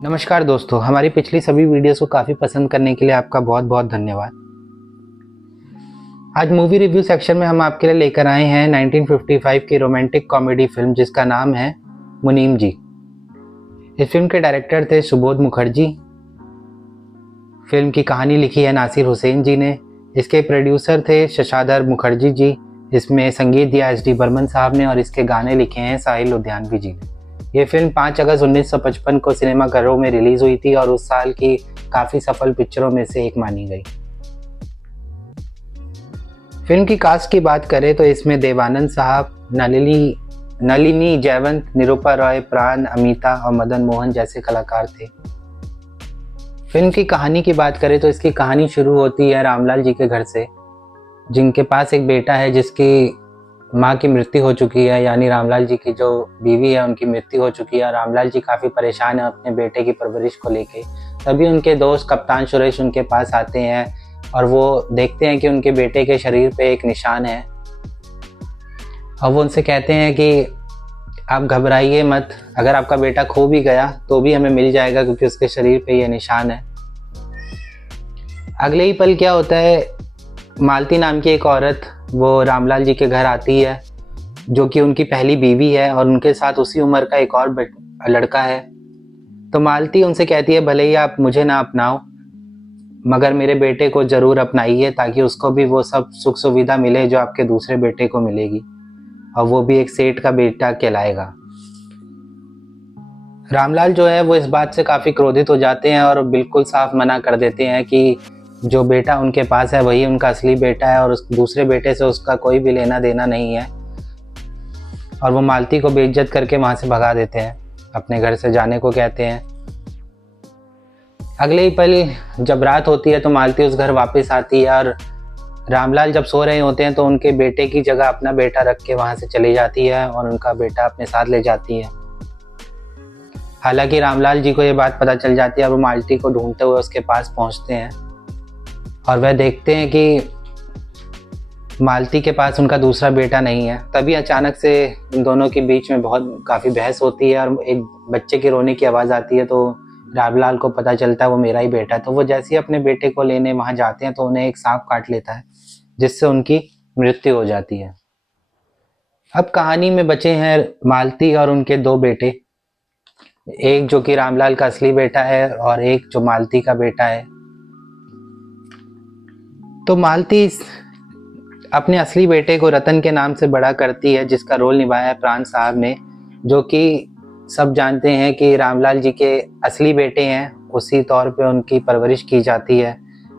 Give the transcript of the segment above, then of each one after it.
नमस्कार दोस्तों, हमारी पिछली सभी वीडियोस को काफ़ी पसंद करने के लिए आपका बहुत बहुत धन्यवाद। आज मूवी रिव्यू सेक्शन में हम आपके लिए लेकर आए हैं 1955 की रोमांटिक कॉमेडी फिल्म जिसका नाम है मुनीम जी। इस फिल्म के डायरेक्टर थे सुबोध मुखर्जी। फिल्म की कहानी लिखी है नासिर हुसैन जी ने। इसके प्रोड्यूसर थे शशाधर मुखर्जी जी। इसमें संगीत दिया एस.डी. बर्मन साहब ने और इसके गाने लिखे हैं साहिल लुधियानवी जी ने। ये फिल्म 5 अगस्त 1955 को सिनेमाघरों में रिलीज हुई थी और उस साल की काफ़ी सफल पिक्चरों में से एक मानी गई। फिल्म की कास्ट की बात करें तो इसमें देवानंद साहब, नलिनी जयवंत, निरूपा रॉय, प्राण, अमिता और मदन मोहन जैसे कलाकार थे। फिल्म की कहानी की बात करें तो इसकी कहानी शुरू होती है रामलाल जी के घर से, जिनके पास एक बेटा है जिसकी माँ की मृत्यु हो चुकी है, यानी रामलाल जी की जो बीवी है उनकी मृत्यु हो चुकी है। रामलाल जी काफ़ी परेशान है अपने बेटे की परवरिश को लेके। तभी उनके दोस्त कप्तान सुरेश उनके पास आते हैं और वो देखते हैं कि उनके बेटे के शरीर पे एक निशान है और वो उनसे कहते हैं कि आप घबराइए मत, अगर आपका बेटा खो भी गया तो भी हमें मिल जाएगा क्योंकि उसके शरीर पे ये निशान है। अगले ही पल क्या होता है, मालती नाम की एक औरत वो रामलाल जी के घर आती है जो कि उनकी पहली बीवी है और उनके साथ उसी उम्र का एक और लड़का है। तो मालती उनसे कहती है भले ही आप मुझे ना अपनाओ मगर मेरे बेटे को ज़रूर अपनाइए ताकि उसको भी वो सब सुख सुविधा मिले जो आपके दूसरे बेटे को मिलेगी और वो भी एक सेठ का बेटा कहलाएगा। रामलाल जो है वो इस बात से काफ़ी क्रोधित हो जाते हैं और बिल्कुल साफ मना कर देते हैं कि जो बेटा उनके पास है वही उनका असली बेटा है और उस दूसरे बेटे से उसका कोई भी लेना देना नहीं है। और वो मालती को बेइज्जत करके वहाँ से भगा देते हैं, अपने घर से जाने को कहते हैं। अगले ही पल जब रात होती है तो मालती उस घर वापस आती है और रामलाल जब सो रहे होते हैं तो उनके बेटे की जगह अपना बेटा रख के वहाँ से चली जाती है और उनका बेटा अपने साथ ले जाती है। हालांकि रामलाल जी को ये बात पता चल जाती है और वो मालती को ढूंढते हुए उसके पास पहुँचते हैं और वह देखते हैं कि मालती के पास उनका दूसरा बेटा नहीं है। तभी अचानक से इन दोनों के बीच में काफ़ी बहस होती है और एक बच्चे के रोने की आवाज़ आती है। तो रामलाल को पता चलता है वो मेरा ही बेटा है। तो वो जैसे ही अपने बेटे को लेने वहाँ जाते हैं तो उन्हें एक सांप काट लेता है जिससे उनकी मृत्यु हो जाती है। अब कहानी में बचे हैं मालती और उनके 2 बेटे, एक जो कि रामलाल का असली बेटा है और एक जो मालती का बेटा है। तो मालती अपने असली बेटे को रतन के नाम से बड़ा करती है जिसका रोल निभाया है प्राण साहब ने, जो कि सब जानते हैं कि रामलाल जी के असली बेटे हैं। उसी तौर पे उनकी परवरिश की जाती है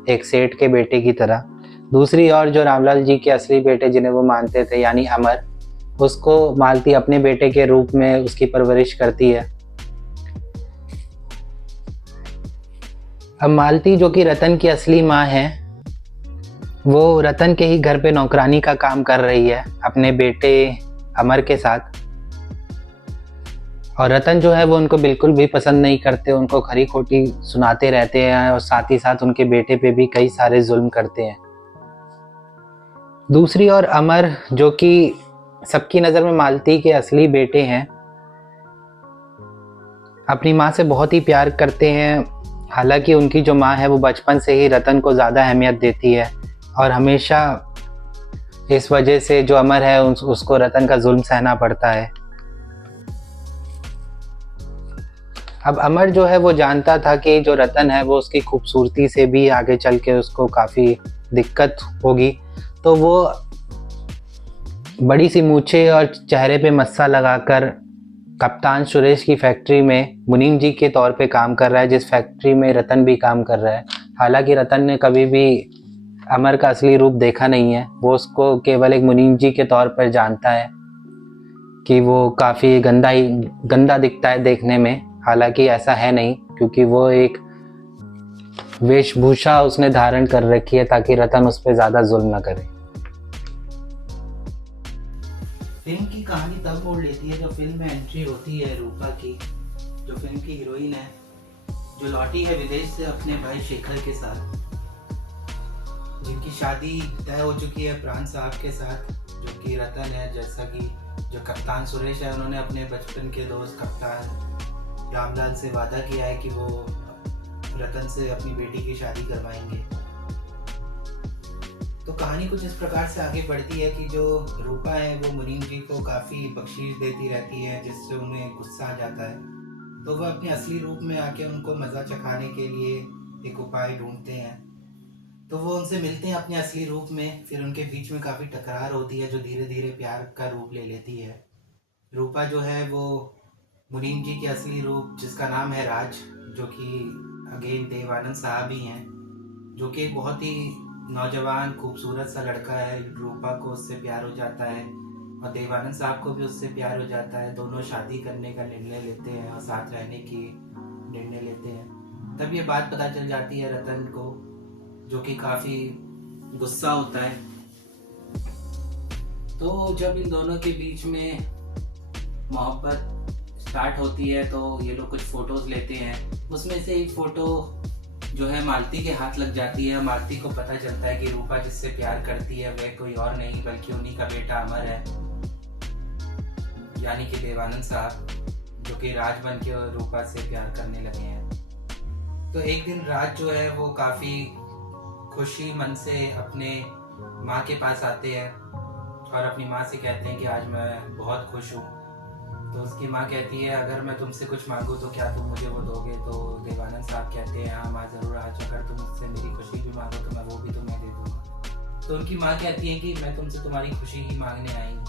एक सेठ के बेटे की तरह। दूसरी ओर जो रामलाल जी के असली बेटे जिन्हें वो मानते थे यानी अमर, उसको मालती अपने बेटे के रूप में उसकी परवरिश करती है। अब मालती जो कि रतन की असली माँ है वो रतन के ही घर पे नौकरानी का काम कर रही है अपने बेटे अमर के साथ। और रतन जो है वो उनको बिल्कुल भी पसंद नहीं करते, उनको खरी खोटी सुनाते रहते हैं और साथ ही साथ उनके बेटे पे भी कई सारे जुल्म करते हैं। दूसरी ओर अमर जो कि सबकी नज़र में मालती के असली बेटे हैं, अपनी माँ से बहुत ही प्यार करते हैं। हालांकि उनकी जो माँ है वो बचपन से ही रतन को ज़्यादा अहमियत देती है और हमेशा इस वजह से जो अमर है उसको रतन का जुल्म सहना पड़ता है। अब अमर जो है वो जानता था कि जो रतन है वो उसकी खूबसूरती से भी आगे चल के उसको काफ़ी दिक्कत होगी, तो वो बड़ी सी मूछें और चेहरे पे मस्सा लगाकर कप्तान सुरेश की फैक्ट्री में मुनीम जी के तौर पे काम कर रहा है, जिस फैक्ट्री में रतन भी काम कर रहा है। हालांकि रतन ने कभी भी अमर का असली रूप देखा नहीं है, वो उसको केवल एक मुनीम जी के तौर पर जानता है कि वो काफ़ी गंदा दिखता है देखने में। हालांकि ऐसा है नहीं, क्योंकि वो एक वेशभूषा उसने धारण कर रखी है ताकि रतन उस पर ज़्यादा जुल्म न करे। फिल्म की कहानी तब मोड़ लेती है जब फिल्म में एंट्री होती है रूपा की, जो फिल्म की हीरोइन है, जो लौटी है विदेश से अपने भाई शेखर के साथ, जिनकी शादी तय हो चुकी है प्राण साहब के साथ जो कि रतन है। जैसा कि जो कप्तान सुरेश है उन्होंने अपने बचपन के दोस्त कप्तान रामलाल से वादा किया है कि वो रतन से अपनी बेटी की शादी करवाएंगे। तो कहानी कुछ इस प्रकार से आगे बढ़ती है कि जो रूपा है वो मुनीम जी को काफ़ी बख्शीश देती रहती है, जिससे उन्हें गुस्सा आ जाता है। तो वह अपने असली रूप में आके उनको मज़ा चखाने के लिए एक उपाय ढूंढते हैं। तो वो उनसे मिलते हैं अपने असली रूप में, फिर उनके बीच में काफ़ी टकरार होती है जो धीरे धीरे प्यार का रूप ले लेती है। रूपा जो है वो मुनीम जी के असली रूप, जिसका नाम है राज, जो कि अगेन देवानंद साहब ही हैं, जो कि एक बहुत ही नौजवान खूबसूरत सा लड़का है। रूपा को उससे प्यार हो जाता है और देवानंद साहब को भी उससे प्यार हो जाता है। दोनों शादी करने का निर्णय लेते हैं और साथ रहने की निर्णय लेते हैं। तब ये बात पता चल जाती है रतन को, जो कि काफ़ी गुस्सा होता है। तो जब इन दोनों के बीच में मोहब्बत स्टार्ट होती है तो ये लोग कुछ फ़ोटोज़ लेते हैं। उसमें से एक फ़ोटो जो है मालती के हाथ लग जाती है। मालती को पता चलता है कि रूपा जिससे प्यार करती है वह कोई और नहीं बल्कि उन्हीं का बेटा अमर है, यानी कि देवानंद साहब, जो कि राज बन के रूपा से प्यार करने लगे हैं। तो एक दिन राज जो है वो काफ़ी खुशी मन से अपने माँ के पास आते हैं और अपनी माँ से कहते हैं कि आज मैं बहुत खुश हूँ। तो उसकी माँ कहती है, अगर मैं तुमसे कुछ मांगूँ तो क्या तुम मुझे वो दोगे? तो देवानंद साहब कहते हैं, हाँ माँ ज़रूर, आज अगर तुम मुझसे मेरी खुशी भी मांगो तो मैं वो भी तुम्हें दे दूँगा। तो उनकी माँ कहती है कि मैं तुमसे तुम्हारी खुशी ही मांगने आई हूँ,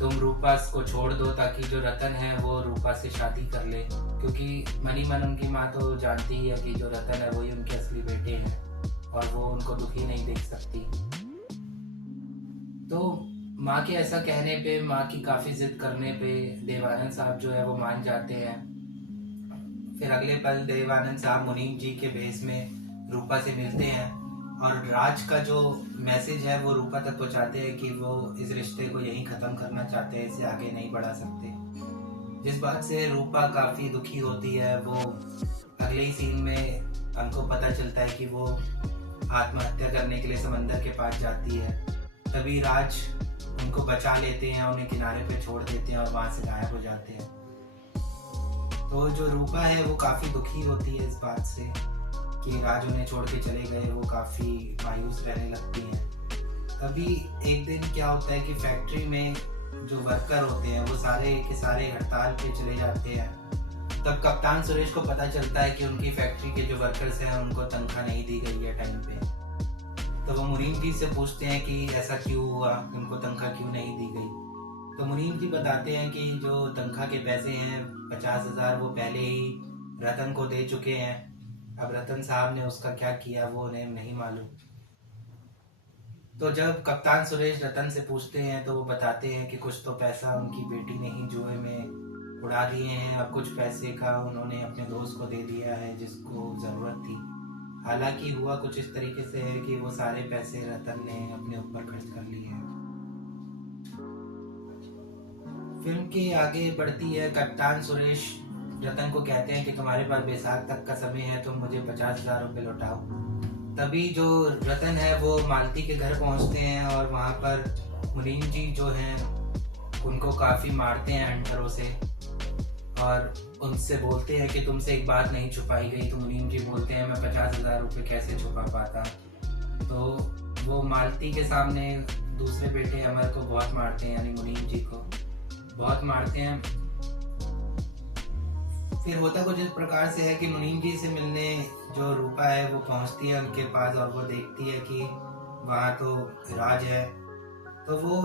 तुम रूपा को छोड़ दो ताकि जो रतन है वो रूपा से शादी कर ले, क्योंकि मनी मन उनकी माँ तो जानती ही है कि जो रतन है वही उनके असली बेटे हैं और वो उनको दुखी नहीं देख सकती। तो माँ के ऐसा कहने पे, माँ की काफ़ी जिद करने पे देवानंद साहब जो है वो मान जाते हैं। फिर अगले पल देवानंद साहब मुनीम जी के भेस में रूपा से मिलते हैं और राज का जो मैसेज है वो रूपा तक पहुंचाते हैं कि वो इस रिश्ते को यहीं ख़त्म करना चाहते हैं, इसे आगे नहीं बढ़ा सकते। जिस बात से रूपा काफ़ी दुखी होती है। वो अगले ही सीन में हमको पता चलता है कि वो आत्महत्या करने के लिए समंदर के पास जाती है। तभी राज उनको बचा लेते हैं, उन्हें किनारे पे छोड़ देते हैं और वहाँ से गायब हो जाते हैं। तो जो रूपा है वो काफ़ी दुखी होती है इस बात से कि राज उन्हें छोड़ के चले गए। वो काफ़ी मायूस रहने लगती हैं। तभी एक दिन क्या होता है कि फैक्ट्री में जो वर्कर होते हैं वो सारे के सारे हड़ताल पे चले जाते हैं। तब कप्तान सुरेश को पता चलता है कि उनकी फैक्ट्री के जो वर्कर्स हैं उनको तनख्वाह नहीं दी गई है टाइम पे। तो वो मुनीम जी से पूछते हैं कि ऐसा क्यों हुआ, उनको तनख्वाह क्यों नहीं दी गई? तो मुनीम जी बताते हैं कि जो तनख्वाह के पैसे हैं 50,000 वो पहले ही रतन को दे चुके हैं। अब रतन साहब ने उसका क्या किया वो उन्हें नहीं मालूम। तो जब कप्तान सुरेश रतन से पूछते हैं तो वो बताते हैं कि कुछ तो पैसा उनकी बेटी ने ही जुए में उड़ा दिए हैं और कुछ पैसे का उन्होंने अपने दोस्त को दे दिया है जिसको ज़रूरत थी। हालांकि हुआ कुछ इस तरीके से है कि वो सारे पैसे रतन ने अपने ऊपर खर्च कर लिए हैं। फिल्म की आगे बढ़ती है। कप्तान सुरेश रतन को कहते हैं कि तुम्हारे पास बैसाख तक का समय है, तुम मुझे 50,000 रुपये लौटाओ। तभी जो रतन है वो मालती के घर पहुंचते हैं और वहाँ पर मुनीम जी जो हैं उनको काफ़ी मारते हैं हंटरों से और उनसे बोलते हैं कि तुमसे एक बात नहीं छुपाई गई। तो मुनीम जी बोलते हैं, मैं 50,000 रुपये कैसे छुपा पाता। तो वो मालती के सामने दूसरे बेटे अमर को बहुत मारते हैं, यानी मुनीम जी को बहुत मारते हैं। फिर होता कुछ इस प्रकार से है कि मुनीम जी से मिलने जो रूपा है वो पहुंचती है उनके पास और वो देखती है कि वहाँ तो राज है। तो वो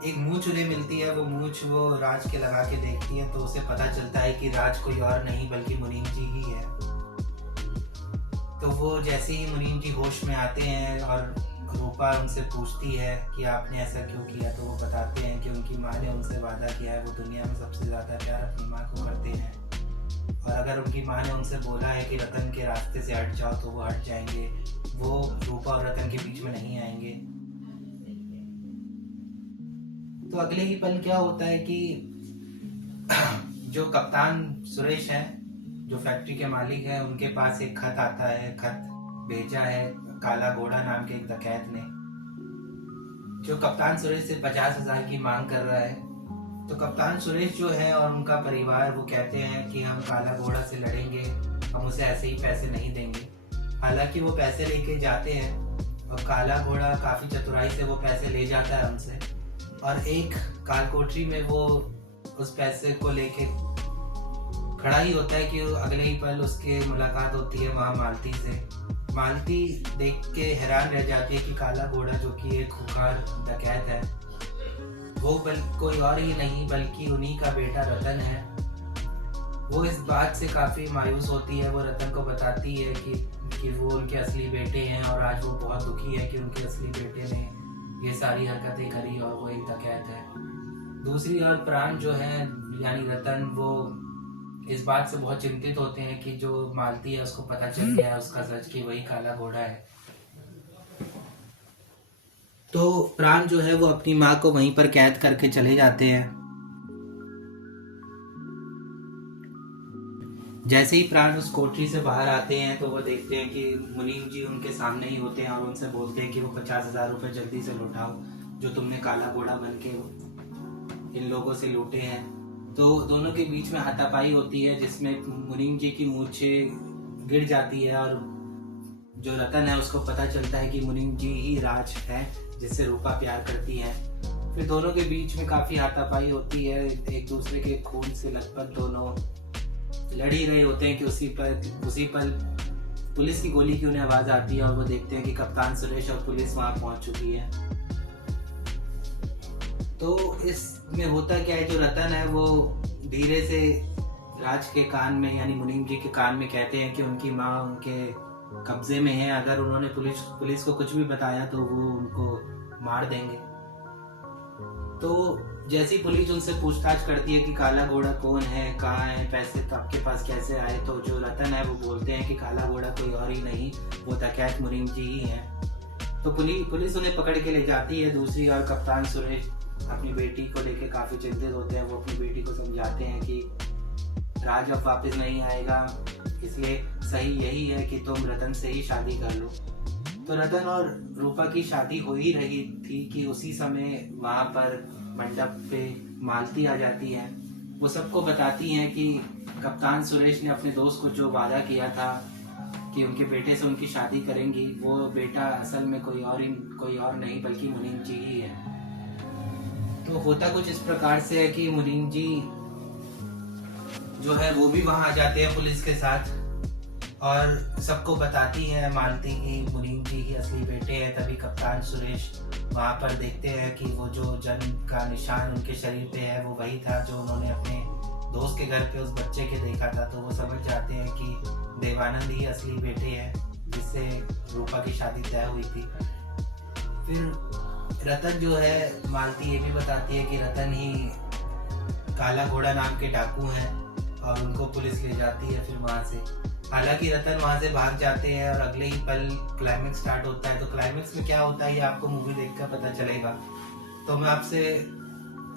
एक मूंछ उन्हें मिलती है, वो मूंछ वो राज के लगा के देखती है तो उसे पता चलता है कि राज कोई और नहीं बल्कि मुनीम जी ही है। तो वो जैसे ही मुनीम जी होश में आते हैं और रूपा उनसे पूछती है कि आपने ऐसा क्यों किया, तो वो बताते हैं कि उनकी माँ ने उनसे वादा किया है, वो दुनिया में सबसे ज़्यादा प्यार अपनी माँ को करते हैं और अगर उनकी माँ ने उनसे बोला है कि रतन के रास्ते से हट जाओ तो वो हट जाएंगे, वो रूपा और रतन के बीच में नहीं आएंगे। तो अगले ही पल क्या होता है कि जो कप्तान सुरेश हैं, जो फैक्ट्री के मालिक हैं, उनके पास एक खत आता है। खत भेजा है काला घोड़ा नाम के एक डकैत ने, जो कप्तान सुरेश से 50,000 की मांग कर रहा है। तो कप्तान सुरेश जो है और उनका परिवार वो कहते हैं कि हम काला घोड़ा से लड़ेंगे, हम उसे ऐसे ही पैसे नहीं देंगे। हालांकि वो पैसे लेके जाते हैं और काला घोड़ा काफ़ी चतुराई से वो पैसे ले जाता है उनसे, और एक कालकोठरी में वो उस पैसे को लेके खड़ा ही होता है कि अगले ही पल उसके मुलाकात होती है वहाँ मालती से। मालती देख के हैरान रह जाती है कि काला घोड़ा जो कि एक खुखार डकैत है वो कोई और ही नहीं बल्कि उन्हीं का बेटा रतन है। वो इस बात से काफ़ी मायूस होती है। वो रतन को बताती है कि वो उनके असली बेटे हैं और आज वो बहुत दुखी है कि उनके असली बेटे ने ये सारी हरकतें करी और वो एक डकैत है। दूसरी ओर प्राण जो है यानी रतन, वो इस बात से बहुत चिंतित होते हैं कि जो मालती है उसको पता चल गया है उसका सच कि वही काला घोड़ा है। तो प्राण जो है वो अपनी माँ को वहीं पर कैद करके चले जाते हैं। जैसे ही प्राण उस कोठरी से बाहर आते हैं तो वो देखते हैं कि मुनीम जी उनके सामने ही होते हैं और उनसे बोलते हैं कि वो 50,000 रुपये जल्दी से लौटाओ जो तुमने काला घोड़ा बन के इन लोगों से लूटे हैं। तो दोनों के बीच में हाथापाई होती है जिसमें मुनीम जी की मूछे गिर जाती है और जो रतन है उसको पता चलता है कि मुनीम जी ही राज है जिससे रूपा प्यार करती है। फिर दोनों के बीच में काफ़ी हाथापाई होती है, एक दूसरे के खून से लथपथ दोनों लड़ ही रहे होते हैं कि उसी पल पुलिस की गोली की उन्हें आवाज़ आती है और वो देखते हैं कि कप्तान सुरेश और पुलिस वहाँ पहुँच चुकी है। तो इसमें होता क्या है, जो रतन है वो धीरे से राज के कान में यानी मुनीम जी के कान में कहते हैं कि उनकी माँ उनके कब्जे में है, अगर उन्होंने पुलिस को कुछ भी बताया तो वो उनको मार देंगे। तो जैसी पुलिस उनसे पूछताछ करती है कि काला घोड़ा कौन है, कहाँ है, पैसे आपके पास कैसे आए, तो जो रतन है वो बोलते हैं कि काला घोड़ा कोई और ही नहीं, वो डकैत मुनीम जी ही है। तो पुलिस उन्हें पकड़ के ले जाती है। दूसरी ओर कप्तान सुरेश अपनी बेटी को लेकर काफ़ी चिंतित होते हैं। वो अपनी बेटी को समझाते हैं कि राज अब वापस नहीं आएगा, इसलिए सही यही है कि तुम रतन से ही शादी कर लो। तो रतन और रूपा की शादी हो ही रही थी कि उसी समय वहाँ पर मंडप पे मालती आ जाती है। वो सबको बताती हैं कि कप्तान सुरेश ने अपने दोस्त को जो वादा किया था कि उनके बेटे से उनकी शादी करेंगी, वो बेटा असल में कोई और नहीं बल्कि मुनीम जी ही है। तो होता कुछ इस प्रकार से है कि मुनीम जी जो है वो भी वहाँ आ जाते हैं पुलिस के साथ और सबको बताती है मालती की मुनीम जी ही असली बेटे हैं। तभी कप्तान सुरेश वहाँ पर देखते हैं कि वो जो जन्म का निशान उनके शरीर पे है वो वही था जो उन्होंने अपने दोस्त के घर पे उस बच्चे के देखा था। तो वो समझ जाते हैं कि देवानंद ही असली बेटे हैं जिससे रूपा की शादी तय हुई थी। फिर रतन जो है, मालती ये भी बताती है कि रतन ही काला घोड़ा नाम के डाकू हैं और उनको पुलिस ले जाती है फिर वहाँ से। हालांकि रतन वहाँ से भाग जाते हैं और अगले ही पल क्लाइमेक्स स्टार्ट होता है। तो क्लाइमेक्स में क्या होता है ये आपको मूवी देखकर पता चलेगा। तो मैं आपसे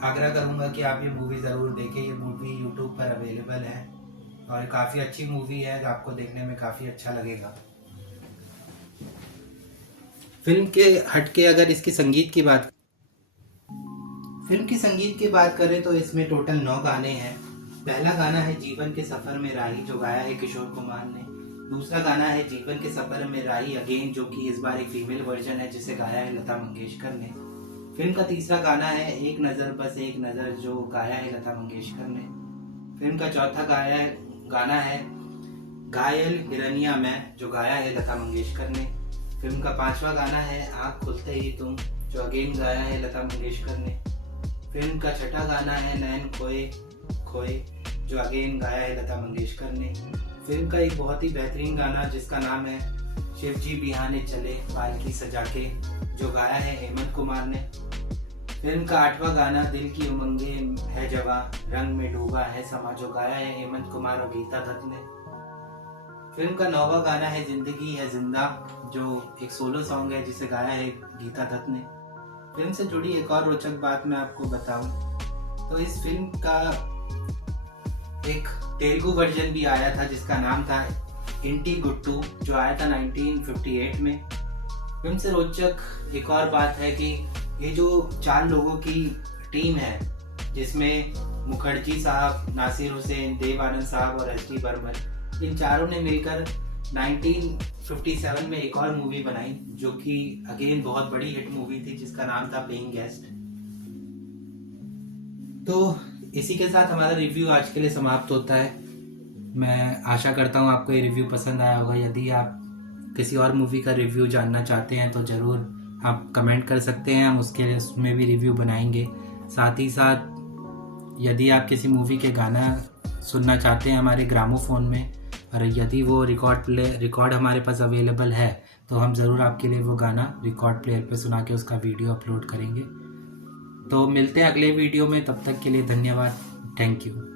आग्रह करूँगा कि आप ये मूवी ज़रूर देखें। ये मूवी यूट्यूब पर अवेलेबल है और काफ़ी अच्छी मूवी है, आपको देखने में काफ़ी अच्छा लगेगा। फिल्म के हटके अगर इसकी संगीत की बात करें तो इसमें टोटल 9 गाने हैं। पहला गाना है जीवन के सफर में राही जो गाया है किशोर कुमार ने। दूसरा गाना है जीवन के सफर में राही अगेन जो कि इस बार एक फीमेल वर्जन है जिसे गाया है लता मंगेशकर ने। फिल्म का तीसरा गाना है एक नज़र बस एक नज़र जो गाया है लता मंगेशकर ने। फिल्म का चौथा गाना है घायल हिरनिया मैं जो गाया है लता मंगेशकर ने। फिल्म का 5वां गाना है आँख खुलते ही तुम जो अगेन गाया है लता मंगेशकर ने। फिल्म का 6वां गाना है नैन खोए खोए जो अगेन गाया है लता मंगेशकर ने। फिल्म का एक बहुत ही बेहतरीन गाना जिसका नाम है शिवजी बिहाने चले पालकी सजा के जो गाया है हेमंत कुमार ने। फिल्म का 8वां गाना दिल की उमंगे है जवा रंग में डूबा है समा जो गाया है हेमंत कुमार और गीता दत्त ने। फिल्म का 9वां गाना है जिंदगी है जिंदा जो एक सोलो सॉन्ग है जिसे गाया है गीता दत्त ने। फिल्म से जुड़ी एक और रोचक बात मैं आपको बताऊं तो इस फिल्म का एक तेलुगु वर्जन भी आया था जिसका नाम था इंटी गुट्टू जो आया था 1958 में। फिल्म से रोचक एक और बात है कि ये जो 4 लोगों की टीम है जिसमें मुखर्जी साहब, नासिर हुसैन, देव आनंद साहब और एस टी बर्मन, इन चारों ने मिलकर 1957 में एक और मूवी बनाई जो कि अगेन बहुत बड़ी हिट मूवी थी, जिसका नाम था पेइंग गेस्ट। तो इसी के साथ हमारा रिव्यू आज के लिए समाप्त होता है। मैं आशा करता हूँ आपको ये रिव्यू पसंद आया होगा। यदि आप किसी और मूवी का रिव्यू जानना चाहते हैं तो ज़रूर आप कमेंट कर सकते हैं, हम उसके लिए उसमें भी रिव्यू बनाएंगे। साथ ही साथ यदि आप किसी मूवी के गाना सुनना चाहते हैं हमारे ग्रामोफोन में, और यदि वो रिकॉर्ड हमारे पास अवेलेबल है, तो हम ज़रूर आपके लिए वो गाना रिकॉर्ड प्लेयर पे सुना के उसका वीडियो अपलोड करेंगे। तो मिलते हैं अगले वीडियो में, तब तक के लिए धन्यवाद। Thank you.